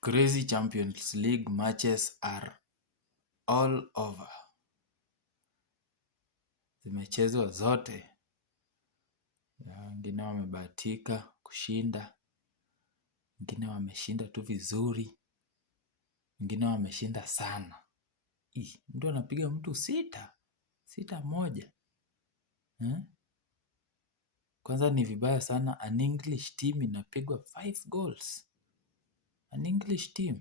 Crazy Champions League matches are all over. Zimechezwa zote. Wengine wamebahatika kushinda, wengine wameshinda tu vizuri, wengine wameshinda sana. Mtu anapiga mtu 6-1. Kwanza ni vibaya sana, an English team inapigwa 5 goals. An English team?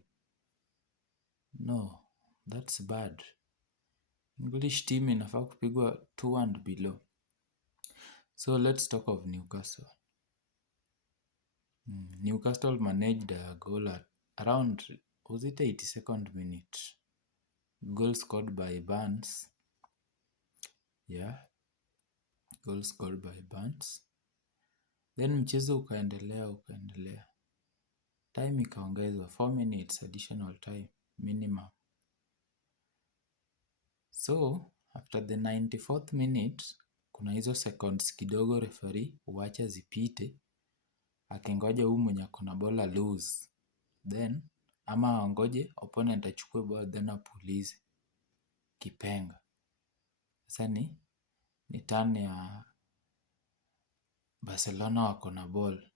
No, that's bad. English team inafaa kupigwa 2 and below. So let's talk of Newcastle. Newcastle managed a goal at around, was it 82nd minute? Goal scored by Barnes. Yeah, goal scored by Barnes. Then mchezo ukaendelea. Time ikaongezwa 4 minutes additional time minimum. So after the 94th minute, kuna hizo seconds kidogo referee huacha zipite, akingoja huyu mwenye akona bola lose, then ama aongoje opponent achukue ball then apulize kipenga. Sasa ni turn ya Barcelona wako na ball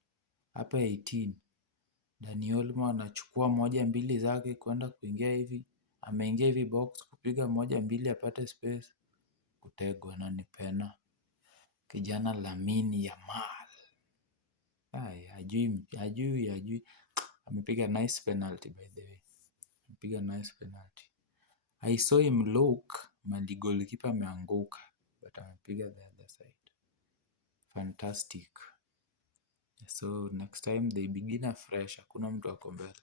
hapa 18. Dani Olmo anachukua 1-2 zake kwenda kuingia hivi, ameingia hivi box kupiga 1-2 apate space, kutegwa na ni pena. Kijana Lamine Yamal hajui. Amepiga nice penalty by the way. Amepiga nice penalty. I saw him look mali goalkeeper ameanguka, but amepiga the other side. Fantastic. So next time they begin afresh, hakuna mtu ako mbele.